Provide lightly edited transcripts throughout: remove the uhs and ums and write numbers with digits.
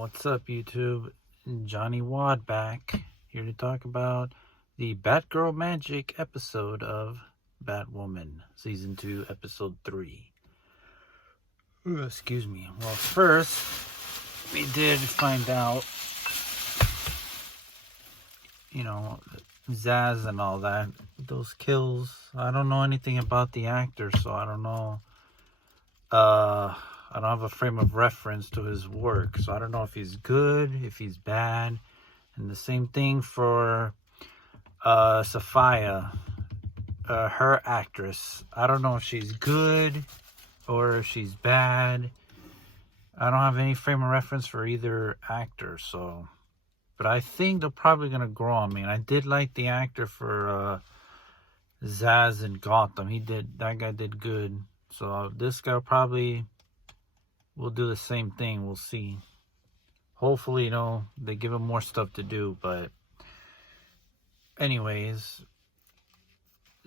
What's up, YouTube? Johnny Wad back here to talk about the Batgirl Magic episode of Batwoman, Season 2, Episode 3. Ooh, excuse me. Well, first, we did find out, Zaz and all that. Those kills. I don't know anything about the actor, so I don't know. I don't have a frame of reference to his work, so I don't know if he's good, if he's bad. And the same thing for Sophia, her actress. I don't know if she's good or if she's bad. I don't have any frame of reference for either actor, so. But I think they're probably going to grow on me. And I did like the actor for Zaz in Gotham. That guy did good. So this guy probably will do the same thing. We'll see. Hopefully, they give him more stuff to do. But anyways,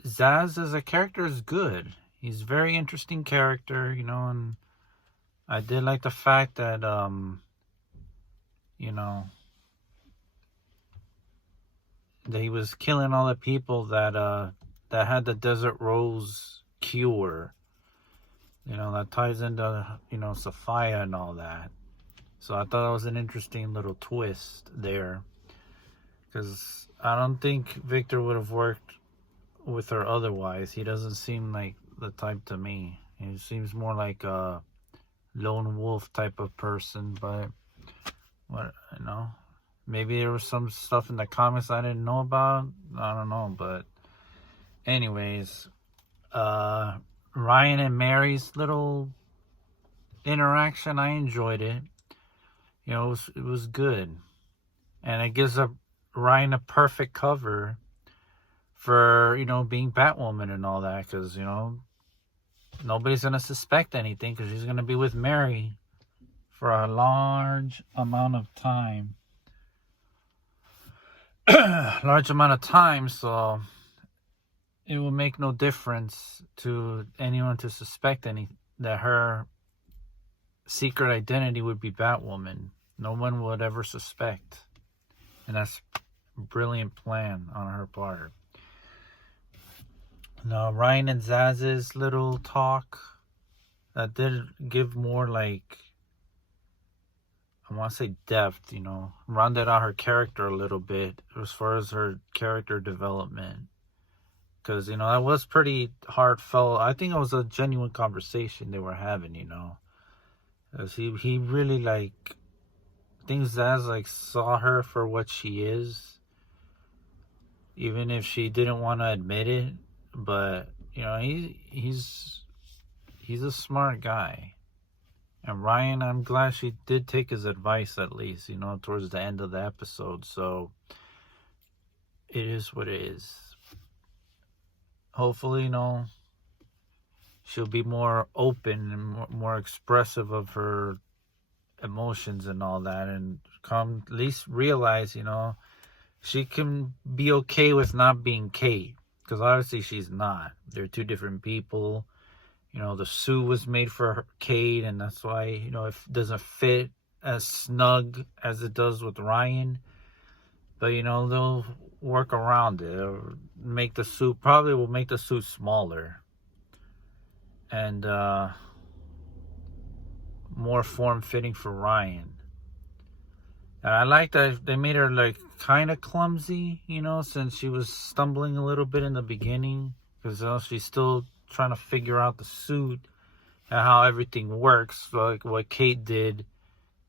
Zaz as a character is good. He's a very interesting character, and I did like the fact that, that he was killing all the people that had the Desert Rose cure. That ties into, Sophia and all that. So I thought that was an interesting little twist there. Because I don't think Victor would have worked with her otherwise. He doesn't seem like the type to me. He seems more like a lone wolf type of person. But, maybe there was some stuff in the comics I didn't know about. I don't know. But anyways, Ryan and Mary's little interaction, I enjoyed it. It was good. And it gives Ryan a perfect cover for, being Batwoman and all that. Because, nobody's going to suspect anything because she's going to be with Mary for a large amount of time. So it will make no difference to anyone to suspect that her secret identity would be Batwoman. No one would ever suspect. And that's a brilliant plan on her part. Now, Ryan and Zaz's little talk, that did give more, I want to say depth, rounded out her character a little bit as far as her character development. Because, that was pretty heartfelt. I think it was a genuine conversation they were having, As he really, I think Zaz, saw her for what she is. Even if she didn't want to admit it. But, he's a smart guy. And Ryan, I'm glad she did take his advice at least, towards the end of the episode. So, it is what it is. Hopefully, she'll be more open and more expressive of her emotions and all that. And come at least realize, she can be okay with not being Kate. Because obviously she's not. They're two different people. The suit was made for Kate, and that's why, it doesn't fit as snug as it does with Ryan. But, they'll work around it. Or probably will make the suit smaller. And more form-fitting for Ryan. And I like that they made her, kind of clumsy, since she was stumbling a little bit in the beginning. Because, she's still trying to figure out the suit and how everything works, like what Kate did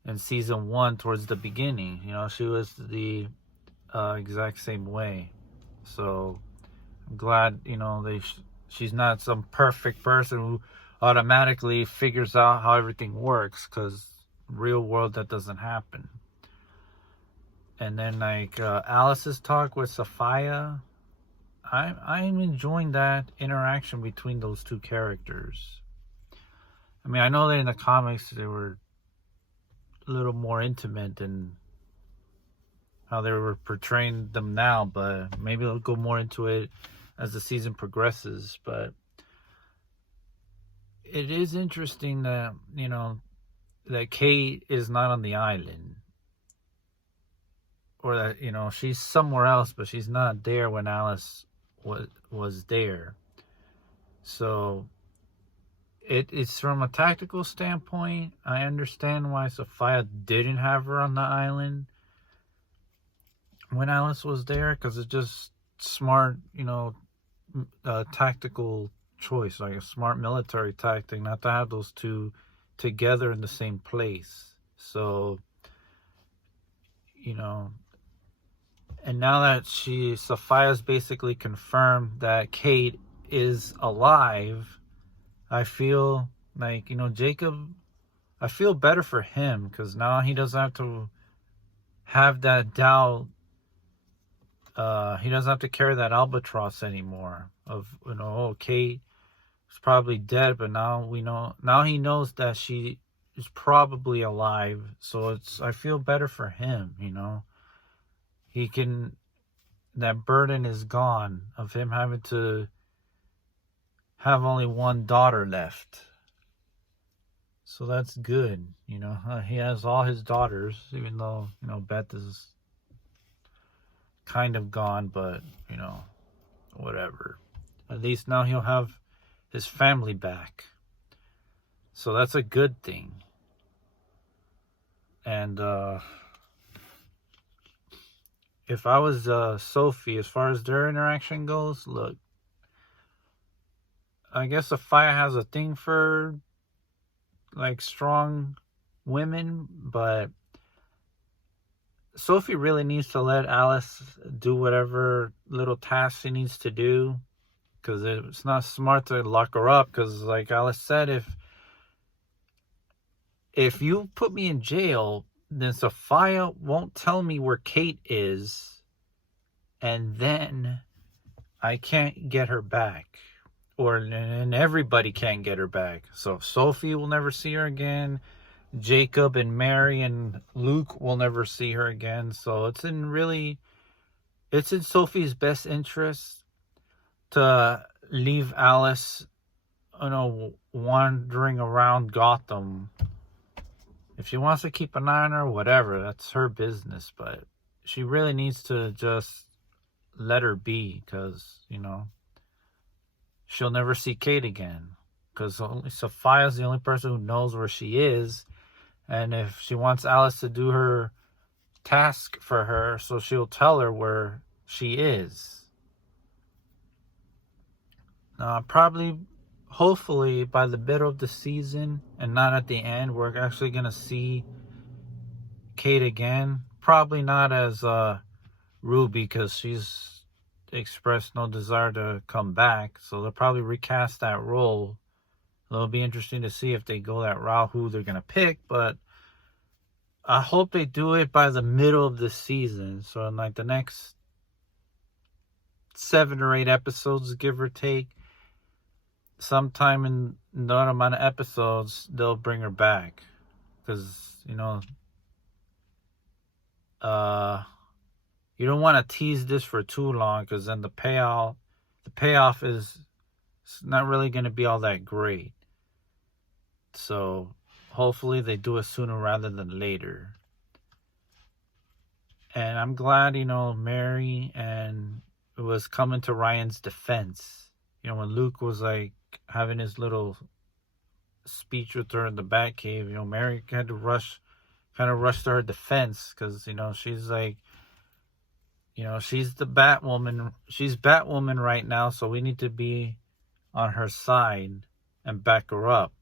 in season 1 towards the beginning. She was the exact same way. So I'm glad she's not some perfect person who automatically figures out how everything works, because real world that doesn't happen. And then Alice's talk with Sophia, I'm enjoying that interaction between those two characters. I mean, I know that in the comics they were a little more intimate than how they were portraying them now, but maybe they'll go more into it as the season progresses. But it is interesting that, that Kate is not on the island. or that, you know, she's somewhere else, but she's not there when Alice was there. So it's from a tactical standpoint, I understand why Sophia didn't have her on the island when Alice was there, because it's just smart, you know, tactical choice, like a smart military tactic, not to have those two together in the same place. So, you know, and now that Sophia's basically confirmed that Kate is alive, I feel like, you know, Jacob, I feel better for him, because now he doesn't have to have that doubt. He doesn't have to carry that albatross anymore of, you know, oh, Kate is probably dead, but now he knows that she is probably alive. So I feel better for him, you know. That burden is gone of him having to have only one daughter left. So that's good, you know. He has all his daughters, even though, you know, Beth is kind of gone, but, you know, whatever. At least now he'll have his family back. So that's a good thing. And if I was Sophie, as far as their interaction goes, look, I guess Sophia has a thing for like strong women, but Sophie really needs to let Alice do whatever little tasks she needs to do, because it's not smart to lock her up, because like Alice said, if you put me in jail, then Sophia won't tell me where Kate is, and then I can't get her back. And everybody can't get her back. So Sophie will never see her again. Jacob and Mary and Luke will never see her again. So it's in Sophie's best interest to leave Alice, you know, wandering around Gotham. If she wants to keep an eye on her, whatever, that's her business. But she really needs to just let her be, because, you know, she'll never see Kate again, because Sophia's the only person who knows where she is. And if she wants Alice to do her task for her, so she'll tell her where she is. Probably, hopefully, by the middle of the season, and not at the end, we're actually going to see Kate again. Probably not as Ruby, because she's expressed no desire to come back, so they'll probably recast that role. It'll be interesting to see if they go that route, who they're gonna pick, but I hope they do it by the middle of the season, so in like the next 7 or 8 episodes, give or take, sometime in that amount of episodes, they'll bring her back, because, you know, you don't want to tease this for too long, because then the payoff is not really going to be all that great. So hopefully they do it sooner rather than later. And I'm glad, you know, Mary and it was coming to Ryan's defense. You know, when Luke was like having his little speech with her in the Batcave, you know, Mary had to rush to her defense, because, you know, she's like, you know, she's the Batwoman. She's Batwoman right now, so we need to be on her side and back her up.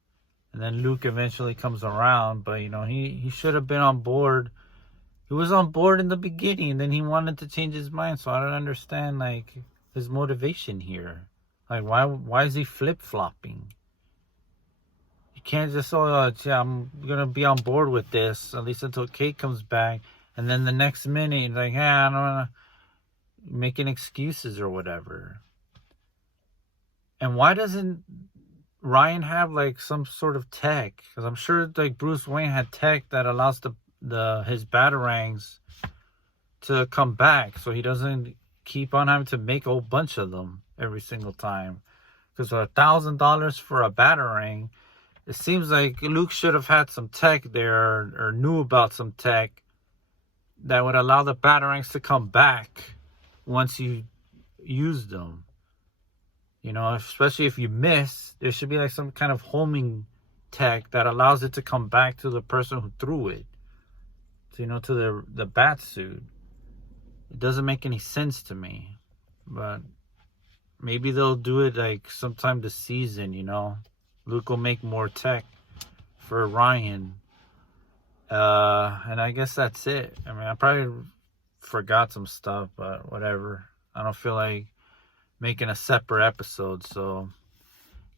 And then Luke eventually comes around, but, you know, he should have been on board. He was on board in the beginning, and then he wanted to change his mind, so I don't understand, like, his motivation here. Like, why is he flip-flopping? You can't just, yeah, I'm going to be on board with this, at least until Kate comes back, and then the next minute, he's like, hey, I don't want to, making excuses or whatever. And why doesn't Ryan have like some sort of tech? Because I'm sure like Bruce Wayne had tech that allows his batarangs to come back, so he doesn't keep on having to make a whole bunch of them every single time. Because $1,000 for a batarang, it seems like Luke should have had some tech there, or knew about some tech that would allow the batarangs to come back once you use them. You know, especially if you miss, there should be like some kind of homing tech that allows it to come back to the person who threw it. So, you know, to the bat suit. It doesn't make any sense to me. But maybe they'll do it like sometime this season, you know. Luke will make more tech for Ryan. And I guess that's it. I mean, I probably forgot some stuff, but whatever. I don't feel like making a separate episode. So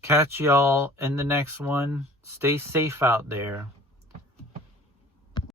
catch y'all in the next one. Stay safe out there.